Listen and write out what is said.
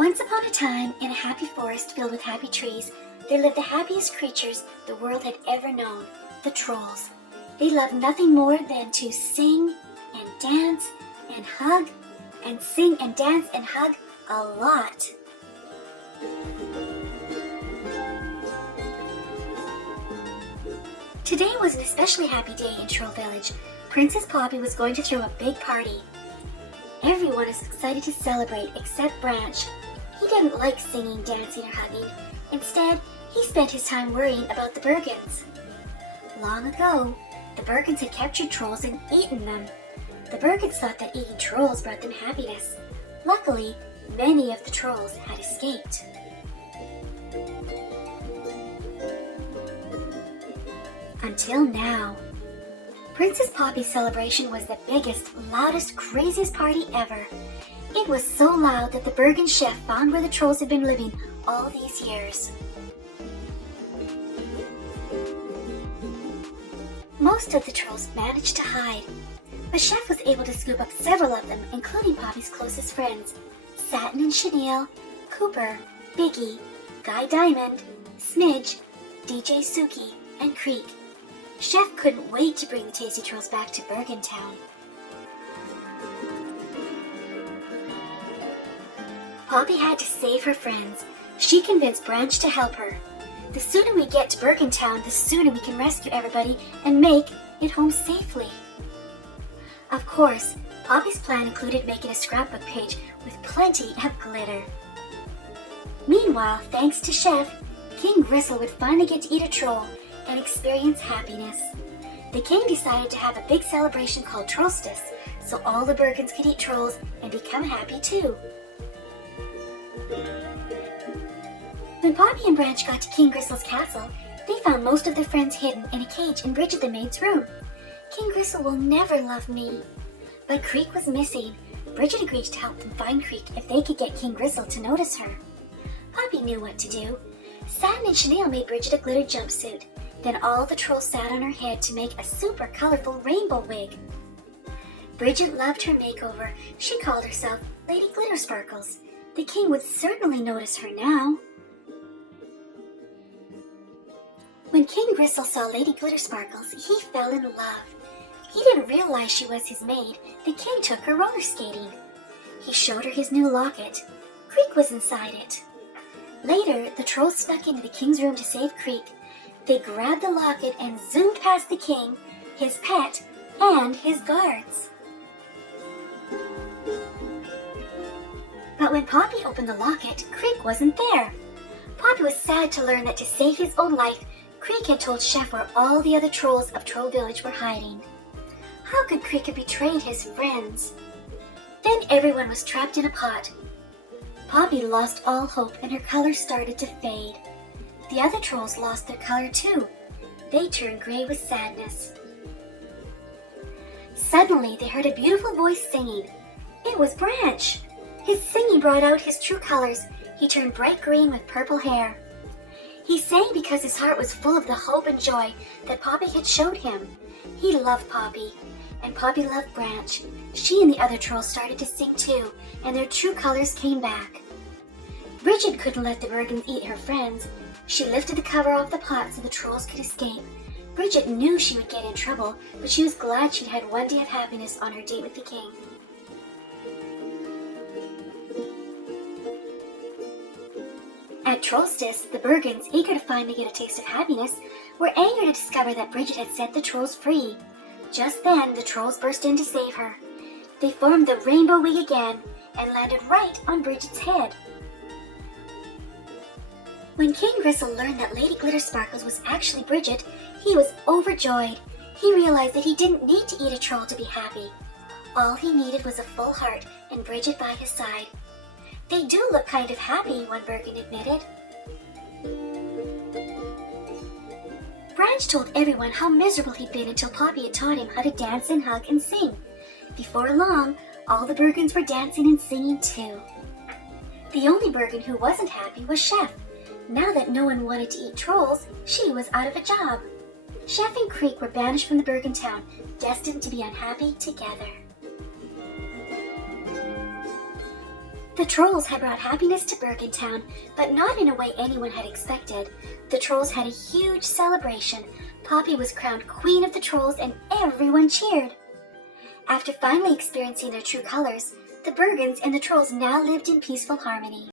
Once upon a time, in a happy forest filled with happy trees, there lived the happiest creatures the world had ever known, the trolls. They loved nothing more than to sing and dance and hug and sing and dance and hug a lot. Today was an especially happy day in Troll Village. Princess Poppy was going to throw a big party. Everyone is excited to celebrate except Branch. He didn't like singing, dancing, or hugging. Instead, he spent his time worrying about the Bergens. Long ago, the Bergens had captured trolls and eaten them. The Bergens thought that eating trolls brought them happiness. Luckily, many of the trolls had escaped. Until now. Princess Poppy's celebration was the biggest, loudest, craziest party ever. It was so loud that the Bergen chef found where the trolls had been living all these years. Most of the trolls managed to hide, but Chef was able to scoop up several of them, including Poppy's closest friends, Satin and Chenille, Cooper, Biggie, Guy Diamond, Smidge, DJ Suki, and Creek. Chef couldn't wait to bring the tasty trolls back to Bergen Town. Poppy had to save her friends. She convinced Branch to help her. The sooner we get to Bergen Town, the sooner we can rescue everybody and make it home safely. Of course, Poppy's plan included making a scrapbook page with plenty of glitter. Meanwhile, thanks to Chef, King Gristle would finally get to eat a troll and experience happiness. The king decided to have a big celebration called Trollstice, so all the Bergens could eat trolls and become happy too. When Poppy and Branch got to King Gristle's castle, they found most of their friends hidden in a cage in Bridget the maid's room. King Gristle will never love me. But Creek was missing. Bridget agreed to help them find Creek if they could get King Gristle to notice her. Poppy knew what to do. Satin and Chenille made Bridget a glitter jumpsuit. Then all the trolls sat on her head to make a super colorful rainbow wig. Bridget loved her makeover. She called herself Lady Glitter Sparkles. The king would certainly notice her now. When King Gristle saw Lady Glitter Sparkles, he fell in love. He didn't realize she was his maid. The king took her roller skating. He showed her his new locket. Creek was inside it. Later, the trolls snuck into the king's room to save Creek. They grabbed the locket and zoomed past the king, his pet, and his guards. But when Poppy opened the locket, Creek wasn't there. Poppy was sad to learn that to save his own life, Creek had told Chef where all the other trolls of Troll Village were hiding. How could Creek have betrayed his friends? Then everyone was trapped in a pot. Poppy lost all hope and her color started to fade. The other trolls lost their color too. They turned gray with sadness. Suddenly, they heard a beautiful voice singing. It was Branch. His singing brought out his true colors. He turned bright green with purple hair. He sang because his heart was full of the hope and joy that Poppy had showed him. He loved Poppy, and Poppy loved Branch. She and the other trolls started to sing too, and their true colors came back. Bridget couldn't let the Bergens eat her friends. She lifted the cover off the pot so the trolls could escape. Bridget knew she would get in trouble, but she was glad she'd had one day of happiness on her date with the king. At Trollstice, the Bergens, eager to finally get a taste of happiness, were angered to discover that Bridget had set the trolls free. Just then, the trolls burst in to save her. They formed the rainbow wig again and landed right on Bridget's head. When King Gristle learned that Lady Glitter Sparkles was actually Bridget, he was overjoyed. He realized that he didn't need to eat a troll to be happy. All he needed was a full heart and Bridget by his side. They do look kind of happy, one Bergen admitted. Branch told everyone how miserable he'd been until Poppy had taught him how to dance and hug and sing. Before long, all the Bergens were dancing and singing too. The only Bergen who wasn't happy was Chef. Now that no one wanted to eat trolls, she was out of a job. Chef and Creek were banished from the Bergen town, destined to be unhappy together. The trolls had brought happiness to Bergen Town, but not in a way anyone had expected. The trolls had a huge celebration. Poppy was crowned Queen of the Trolls and everyone cheered. After finally experiencing their true colors, the Bergens and the trolls now lived in peaceful harmony.